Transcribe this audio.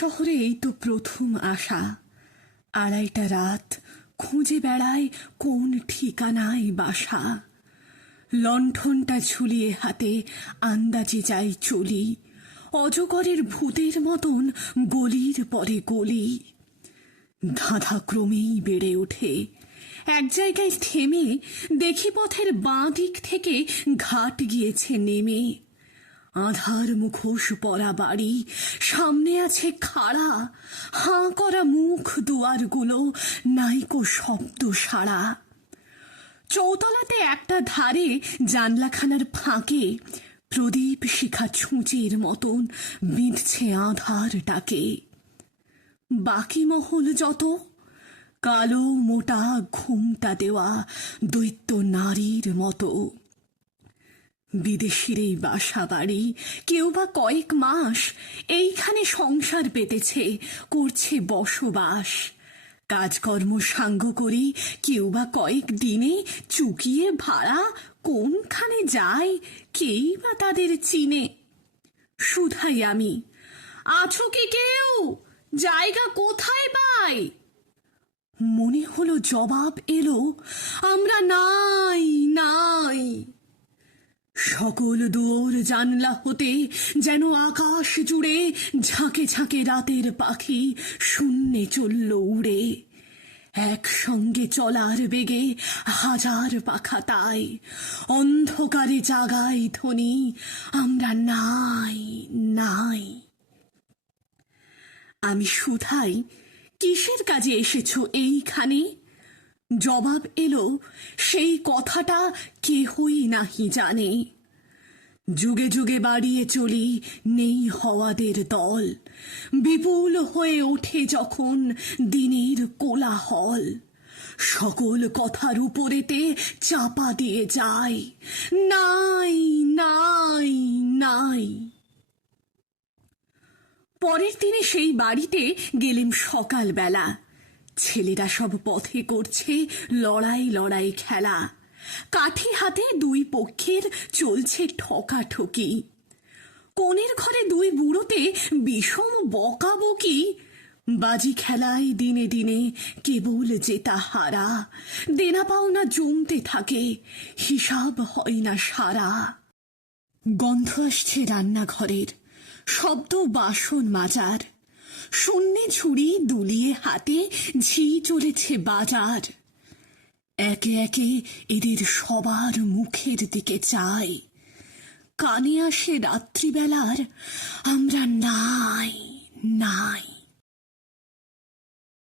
শহরে এই তো প্রথম আসা। 2:30 রাত, খুঁজে বেড়ায় কোন ঠিকানায় বাসা। লণ্ঠনটা ঝুলিয়ে হাতে আন্দাজে যাই চলি, অজগরের ভূতের মতন গলির পরে গলি। ধাঁধা ক্রমেই বেড়ে ওঠে। এক জায়গায় থেমে দেখি পথের বাঁ দিক থেকে ঘাট গিয়েছে নেমে। আধার মুখোশ পরা বাড়ি, সামনে আছে খাড়া, হাঁ করা মুখ দুয়ারগুলো, নাইকো শব্দ সাড়া। চৌতলাতে একটা ধারে জানলাখানার ফাঁকে প্রদীপ শিখা ছুঁচের মতন বিঁধছে আধার ডাকে। বাকি মহল যত কালো মোটা ঘুমটা দেওয়া দৈত্য নারীর মতো। বিদেশির এই বাসা বাড়ি, কেউ বা কয়েক মাস এইখানে সংসার পেতেছে, করছে বসবাস। কাজকর্ম সাঙ্গ করি কেউ বা কয়েক দিনে চুকিয়ে ভাড়া কোনখানে যায় কেই বা তাদের চিনে। শুধাই আমি, আছো কি কেউ, জায়গা কোথায় পাই? মনে হলো জবাব এলো, আমরা নাই নাই। সকল দুয়ার জানলা হতে যেন আকাশ জুড়ে ঝাঁকে ঝাঁকে রাতের পাখি শূন্যে চলল উড়ে। একসঙ্গে চলার বেগে হাজার পাখা তাই, অন্ধকারে জাগাই ধ্বনি, আমরা নাই নাই। আমি শুধাই, কিসের কাজে এসেছ এইখানে? জবাব এলো, সেই কথাটা কেহই নাহি জানে। যুগে যুগে বাড়িয়ে চলি নেই হওয়াদের দল, বিপুল হয়ে ওঠে যখন দিনের কোলাহল। সকল কথার উপরেতে চাপা দিয়ে যায়, নাই নাই নাই। পরের দিনে সেই বাড়িতে গেলেম সকালবেলা। ছেলেরা সব পথে করছে লড়াই লড়াই খেলা। কাঠি হাতে দুই পক্ষের চলছে ঠকাঠকি। কোণের ঘরে দুই বুড়োতে বিষম বকাবকি। বাজি খেলায় দিনে দিনে কেবল জেতা হারা, দেনা পাওনা জমতে থাকে, হিসাব হয় না সারা। গন্ধ আসছে রান্নাঘরের, শব্দ বাসন মাজার, শূন্যে ঝুড়ি দুলিয়ে হাতে ঝি চলেছে বাজার। একে একে এদের সবার মুখের দিকে চাই, কানে আসে রাত্রিবেলার আমরা নাই নাই।